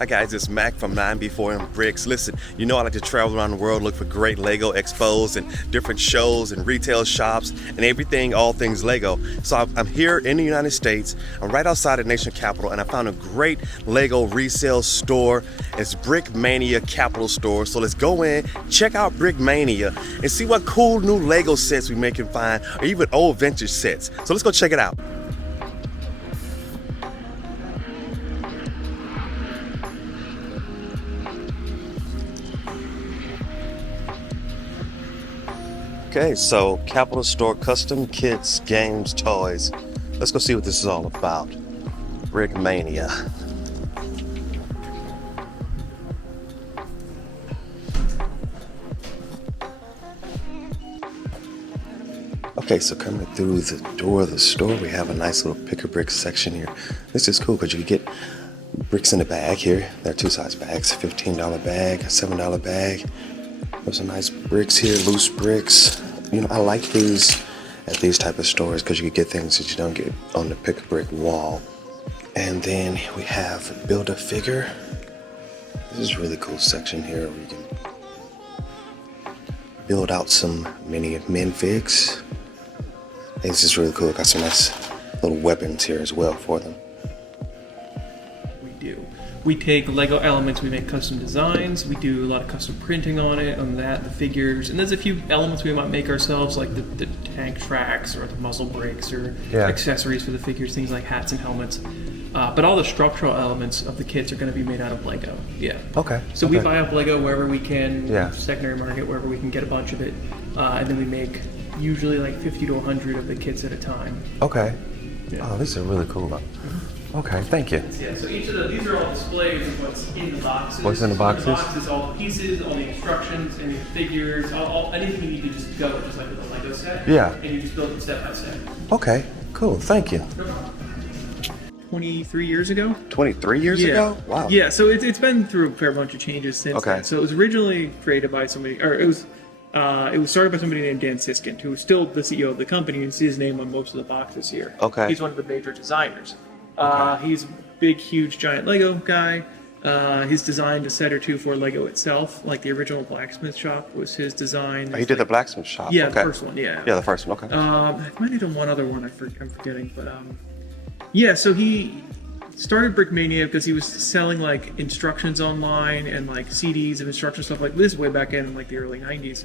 Hi guys, it's Mac from 9B4M Bricks. Listen, you know I like to travel around the world, look for great Lego expos and different shows and retail shops and everything, all things Lego. So I'm here in the United States. I'm right outside the nation capital, and I found a great Lego resale store. It's Brickmania Capital Store. So let's go in, check out Brickmania, and see what cool new Lego sets we may can find, or even old vintage sets. So let's go check it out. Okay, so Capital Store, custom kits, games, toys. Let's go see what this is all about. Brickmania. Okay, so coming through the door of the store, we have a nice little pick a brick section here. This is cool because you can get bricks in a bag here. There are two size bags, $15 bag, $7 bag. There's some nice bricks here, loose bricks. You know, I like these at these type of stores because you can get things that you don't get on the pick a brick wall. And then we have build a figure. This is a really cool section here where you can build out some mini minfigs. This is really cool. Got some nice little weapons here as well for them. We take Lego elements, we make custom designs, we do a lot of custom printing on it, on that, the figures, and there's a few elements we might make ourselves, like the tank tracks or the muzzle brakes or accessories for the figures, things like hats and helmets. But all the structural elements of the kits are going to be made out of Lego. Yeah. Okay. So we buy up Lego wherever we can, secondary market, wherever we can get a bunch of it, and then we make usually like 50 to 100 of the kits at a time. Okay. Yeah. Oh, these are really cool though. Okay, thank you. Yeah, so each of these are all displays of what's in the boxes. What's in the boxes? In the boxes, all the pieces, all the instructions, any figures, anything you need to just go, just like with a Lego set. Yeah. And you just build it step by step. Okay, cool, thank you. 23 years ago? 23 years ago? Wow. Yeah, so it's been through a fair bunch of changes since then. So it was originally created by somebody, or it was started by somebody named Dan Siskind, who is still the CEO of the company, and you see his name on most of the boxes here. Okay. He's one of the major designers. He's a big, huge, giant Lego guy. He's designed a set or two for Lego itself, like the original blacksmith shop was his design. Oh, he did the blacksmith shop? Yeah, the first one, yeah. Yeah, the first one, okay. I might have done one other one, I'm forgetting, but yeah, so he started Brickmania because he was selling like instructions online and like CDs of instruction stuff like this way back in like the early 90s.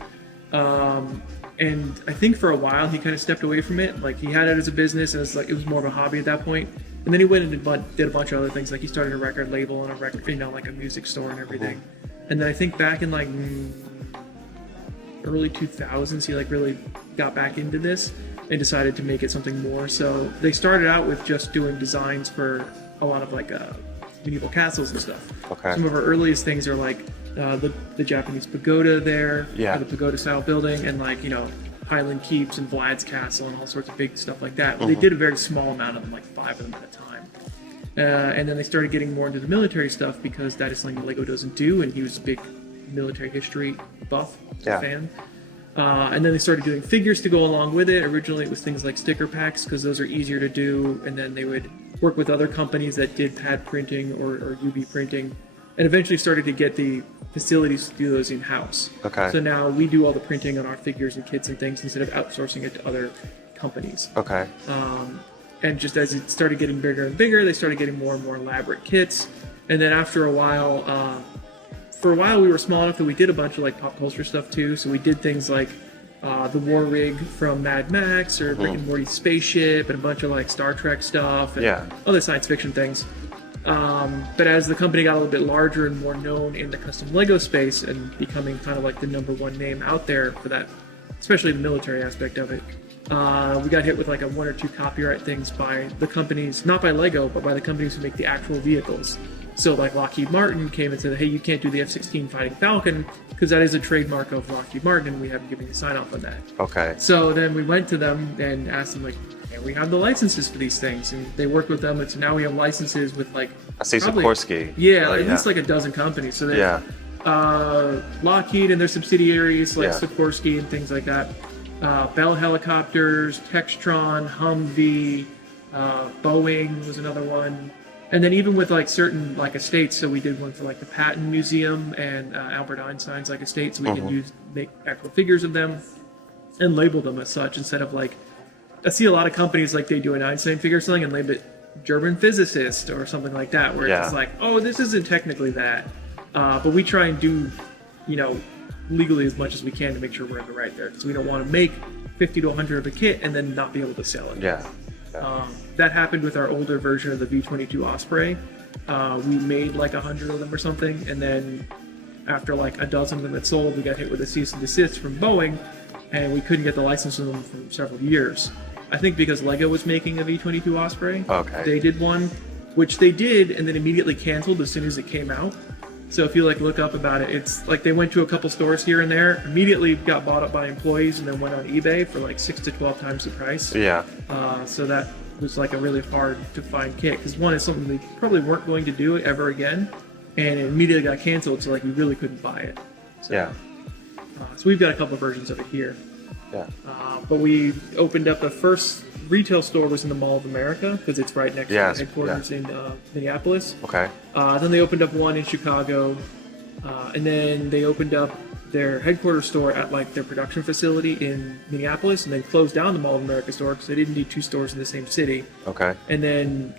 And I think for a while he kind of stepped away from it. Like he had it as a business, and it was more of a hobby at that point. And then he went and did a bunch of other things. Like he started a record label and like a music store and everything. And then I think back in like early 2000s, he like really got back into this and decided to make it something more. So they started out with just doing designs for a lot of like medieval castles and stuff. Okay. Some of our earliest things are like the Japanese pagoda there, the pagoda style building, and like, you know, Highland Keeps and Vlad's Castle and all sorts of big stuff like that. But they did a very small amount of them, like 5 of them at a time. And then they started getting more into the military stuff because that is something that Lego doesn't do, and he was a big military history buff fan. And then they started doing figures to go along with it. Originally it was things like sticker packs because those are easier to do, and then they would work with other companies that did pad printing or UV printing, and eventually started to get the facilities to do those in-house. Okay. So now we do all the printing on our figures and kits and things instead of outsourcing it to other companies. Okay. And just as it started getting bigger and bigger, they started getting more and more elaborate kits. And then after a while, for a while we were small enough that we did a bunch of like pop culture stuff too. So we did things like the war rig from Mad Max or Rick and Morty's spaceship and a bunch of like Star Trek stuff and other science fiction things. But as the company got a little bit larger and more known in the custom Lego space and becoming kind of like the #1 name out there for that, especially the military aspect of it, we got hit with like 1 or 2 copyright things by the companies, not by Lego, but by the companies who make the actual vehicles. So like Lockheed Martin came and said, hey, you can't do the F-16 Fighting Falcon because that is a trademark of Lockheed Martin and we haven't given you a sign off on that. Okay. So then we went to them and asked them like, and we have the licenses for these things, and they worked with them, and so now we have licenses with like I see Sikorsky. At least like a dozen companies. So they Lockheed and their subsidiaries like Sikorsky and things like that. Bell Helicopters, Textron, Humvee, Boeing was another one. And then even with like certain like estates, so we did one for like the Patton Museum and Albert Einstein's like estate, so we can make actual figures of them and label them as such instead of like, I see a lot of companies like they do an Einstein figure selling and label it German physicist or something like that, where it's like, oh, this isn't technically that. But we try and do, legally as much as we can to make sure we're in the right there, because we don't want to make 50 to 100 of a kit and then not be able to sell it. That happened with our older version of the V-22 Osprey. We made like 100 of them or something, and then after like a dozen of them had sold, we got hit with a cease and desist from Boeing, and we couldn't get the license on them for several years. I think because Lego was making a V-22 Osprey. They did one, which they did, and then immediately canceled as soon as it came out. So if you like look up about it, it's like they went to a couple stores here and there, immediately got bought up by employees, and then went on eBay for like 6 to 12 times the price. So that was like a really hard to find kit, because one is something they probably weren't going to do ever again, and it immediately got canceled, so like we really couldn't buy it. So, so we've got a couple of versions of it here. But we opened up the first retail store was in the Mall of America, because it's right next to the headquarters in Minneapolis. Then they opened up one in Chicago, and then they opened up their headquarters store at like their production facility in Minneapolis, and then closed down the Mall of America store because they didn't need 2 stores in the same city. And then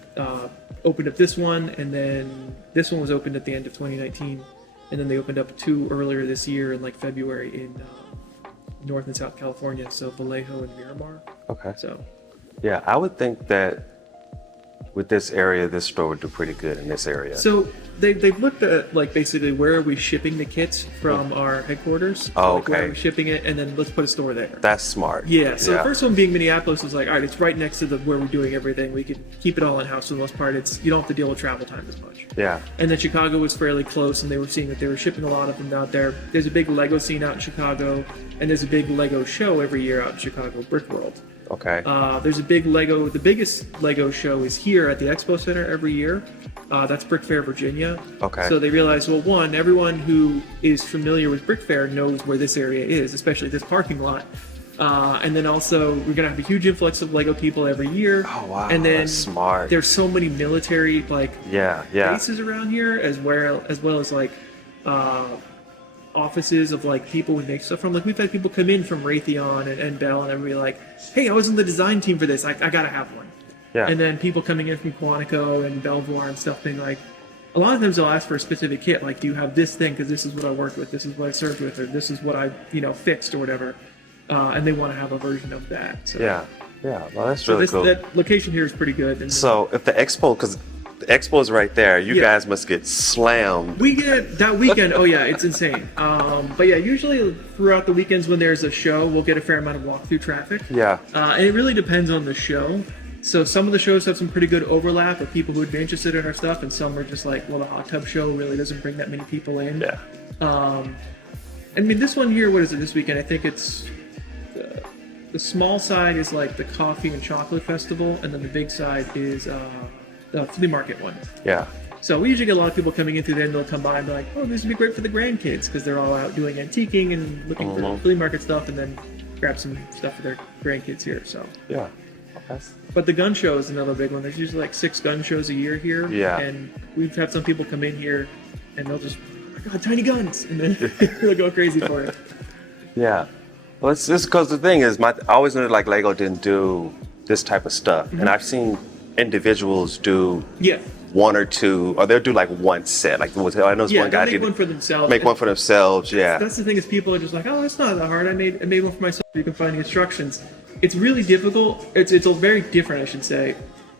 opened up this one, and then this one was opened at the end of 2019, and then they opened up 2 earlier this year in like February in North and South California, so Vallejo and Miramar. So yeah, I would think that with this area, this store would do pretty good in this area. So they've looked at like basically where are we shipping the kits from our headquarters. Like, where are we shipping it, and then let's put a store there. That's smart. So the first one being Minneapolis was like, all right, it's right next to where we're doing everything. We can keep it all in house for the most part. You don't have to deal with travel time as much. And then Chicago was fairly close, and they were seeing that they were shipping a lot of them out there. There's a big Lego scene out in Chicago, and there's a big Lego show every year out in Chicago, Brick World. There's a big the biggest Lego show is here at the Expo Center every year. That's Brick Fair, Virginia. So they realized, well, one, everyone who is familiar with Brick Fair knows where this area is, especially this parking lot. And then also, we're going to have a huge influx of Lego people every year. And then that's smart. There's so many military bases around here, as well as like offices of like people we make stuff from. Like we've had people come in from Raytheon and Bell, and everybody like, hey, I was on the design team for this. I gotta have one. And then people coming in from Quantico and Belvoir and stuff being like, a lot of times they'll ask for a specific kit, like, do you have this thing, because this is what I worked with, this is what I served with, or this is what I fixed or whatever, and they want to have a version of that. So well, that's really cool. That location here is pretty good. And so if the expo, because the expo is right there, you guys must get slammed. We get that weekend. Oh yeah, it's insane. But yeah, usually throughout the weekends when there's a show, we'll get a fair amount of walkthrough traffic. And it really depends on the show. So some of the shows have some pretty good overlap of people who would be interested in our stuff, and some are just like, well, the hot tub show really doesn't bring that many people in. I mean, this one here, what is it this weekend? I think it's the small side is like the coffee and chocolate festival, and then the big side is the flea market one. So we usually get a lot of people coming in through there, and they'll come by and be like, oh, this would be great for the grandkids, because they're all out doing antiquing and looking for flea market stuff, and then grab some stuff for their grandkids here. So but the gun show is another big one. There's usually like 6 gun shows a year here. And we've had some people come in here and they'll just, oh my God, tiny guns, and then they'll go crazy for it. Well, it's just because the thing is, I always knew like Lego didn't do this type of stuff, and I've seen individuals do 1 or 2, or they'll do like 1 set. Like I know one guy make one for themselves. Make one for themselves. That's the thing, is people are just like, oh, it's not that hard. I made one for myself. You can find the instructions. It's really difficult. It's very different, I should say,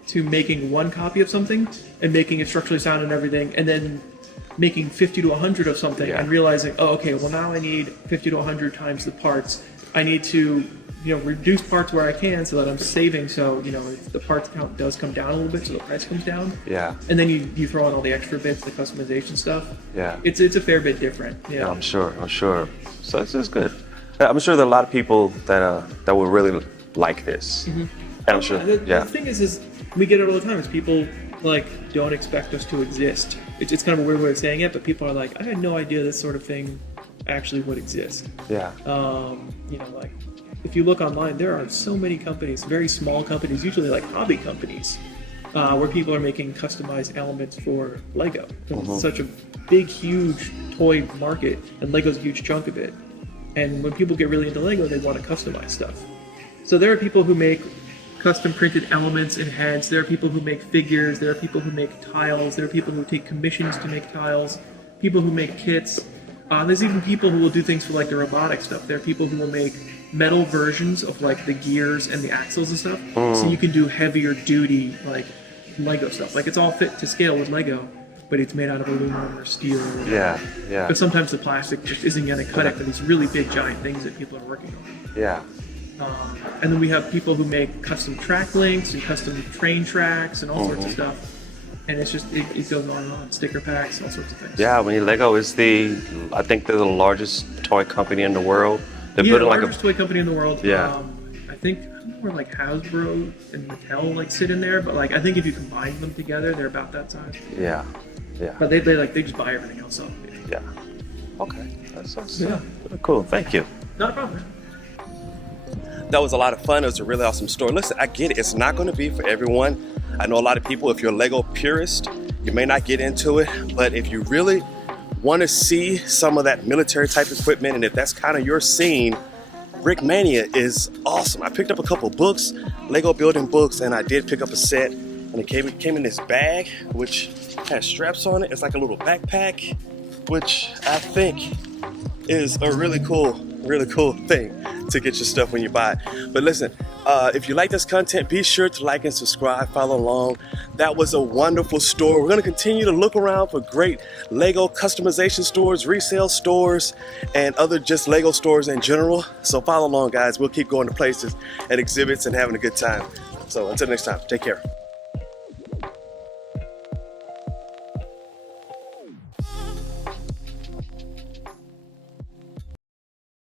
to making 1 copy of something and making it structurally sound and everything, and then making 50 to 100 of something and realizing, oh, okay, well now I need 50 to 100 times the parts. I need to, reduce parts where I can so that I'm saving. So, if the parts count does come down a little bit, so the price comes down. And then you throw in all the extra bits, the customization stuff. It's a fair bit different. I'm sure. So it's just good. I'm sure there are a lot of people that will really like this. And I'm sure. The thing is we get it all the time. Is people like don't expect us to exist. It's kind of a weird way of saying it, but people are like, I had no idea this sort of thing actually would exist. Like if you look online, there are so many companies, very small companies, usually like hobby companies, where people are making customized elements for Lego. It's such a big, huge toy market, and Lego's a huge chunk of it. And when people get really into Lego, they want to customize stuff. So there are people who make custom printed elements and heads. There are people who make figures. There are people who make tiles. There are people who take commissions to make tiles. People who make kits. There's even people who will do things for like the robotic stuff. There are people who will make metal versions of like the gears and the axles and stuff. So you can do heavier duty like Lego stuff. Like it's all fit to scale with Lego, but it's made out of aluminum or steel or whatever. Yeah. But sometimes the plastic just isn't going to cut it for these really big giant things that people are working on. Yeah. And then we have people who make custom track links and custom train tracks and all sorts of stuff. And it's just, it goes on and on. Sticker packs, all sorts of things. Yeah, Lego is I think they're the largest toy company in the world. They're the building largest toy company in the world. Yeah. I don't know where like Hasbro and Mattel like sit in there, but like I think if you combine them together, they're about that size. Yeah. But they just buy everything else up. Yeah. Okay. That's cool. Thank you. Not a problem. That was a lot of fun. It was a really awesome store. Listen, I get it. It's not going to be for everyone. I know a lot of people, if you're a Lego purist, you may not get into it. But if you really want to see some of that military type equipment, and if that's kind of your scene, Brickmania is awesome. I picked up a couple books, Lego building books, and I did pick up a set. And it came in this bag, which has straps on it. It's like a little backpack, which I think is a really cool thing to get your stuff when you buy it. But listen, if you like this content, be sure to like and subscribe, follow along. That was a wonderful store. We're going to continue to look around for great Lego customization stores, resale stores, and other just Lego stores in general. So follow along, guys. We'll keep going to places and exhibits and having a good time. So until next time, take care.